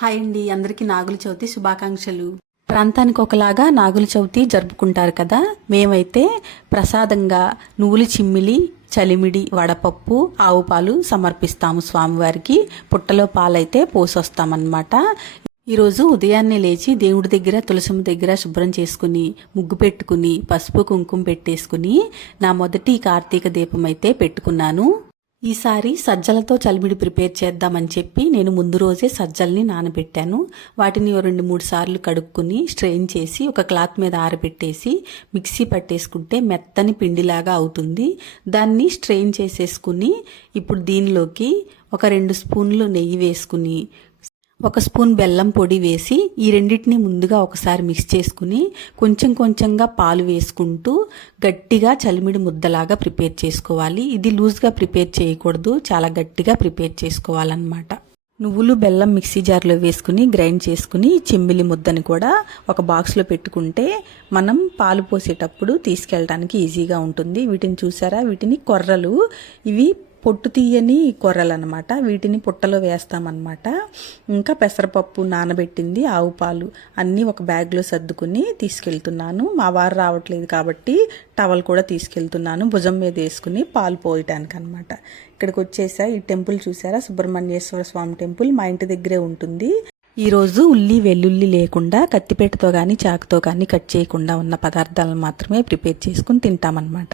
Hi అండి అందరికీ నాగుల చవితి శుభాకాంక్షలు. ప్రాంతానికి ఒకలాగా నాగుల చవితి జరుపుకుంటారు కదా? మేమైతే ప్రసాదంగా నువ్వుల చిమ్మిలి చలిమిడి వడపప్పు ఆవు పాలు సమర్పిస్తాము స్వామివారికి. పుట్టలో పాలైతే పోసొస్తామన్నమాట. ఈరోజు ఉదయాన్నే లేచి దేవుడి దగ్గర తులసమ్మ దగ్గర శుభ్రం చేసుకుని ముగ్గు పెట్టుకుని పసుపు కుంకుమ పెట్టేసుకుని నా మొదటి కార్తీక దీపం అయితే పెట్టుకున్నాను. ఈసారి సజ్జలతో చలిమిడి ప్రిపేర్ చేద్దామని చెప్పి నేను ముందు రోజే సజ్జల్ని నానబెట్టాను. వాటిని ఓ రెండు మూడు సార్లు కడుక్కుని స్ట్రెయిన్ చేసి ఒక క్లాత్ మీద ఆరబెట్టేసి మిక్సీ పట్టేసుకుంటే మెత్తని పిండిలాగా అవుతుంది. దాన్ని స్ట్రెయిన్ చేసేసుకుని ఇప్పుడు దీనిలోకి ఒక రెండు స్పూన్లు నెయ్యి వేసుకుని ఒక స్పూన్ బెల్లం పొడి వేసి ఈ రెండింటిని ముందుగా ఒకసారి మిక్స్ చేసుకుని కొంచెం కొంచెంగా పాలు వేసుకుంటూ గట్టిగా చలిమిడి ముద్దలాగా ప్రిపేర్ చేసుకోవాలి. ఇది లూజ్గా ప్రిపేర్ చేయకూడదు. చాలా గట్టిగా ప్రిపేర్ చేసుకోవాలన్నమాట. నువ్వులు బెల్లం మిక్సీ జార్లో వేసుకుని గ్రైండ్ చేసుకుని చిమ్మిలి ముద్దని కూడా ఒక బాక్స్లో పెట్టుకుంటే మనం పాలు పోసేటప్పుడు తీసుకెళ్ళడానికి ఈజీగా ఉంటుంది. వీటిని చూసారా? వీటిని కొర్రలు. ఇవి పొట్టు తీయని కొర్రలు అనమాట వీటిని పుట్టలో వేస్తామన్నమాట. ఇంకా పెసరపప్పు నానబెట్టింది ఆవు పాలు అన్నీ ఒక బ్యాగ్లో సర్దుకుని తీసుకెళ్తున్నాను. మా వారు రావట్లేదు కాబట్టి టవల్ కూడా తీసుకెళ్తున్నాను. భుజం మీద వేసుకుని పాలు పోయటానికి అనమాట ఇక్కడికి వచ్చేసా ఈ టెంపుల్ చూసారా? సుబ్రహ్మణ్యేశ్వర స్వామి టెంపుల్ మా ఇంటి దగ్గరే ఉంటుంది. ఈరోజు ఉల్లి వెల్లుల్లి లేకుండా కత్తిపేటతో కానీ చాకుతో కానీ కట్ చేయకుండా ఉన్న పదార్థాలను మాత్రమే ప్రిపేర్ చేసుకుని తింటామన్నమాట.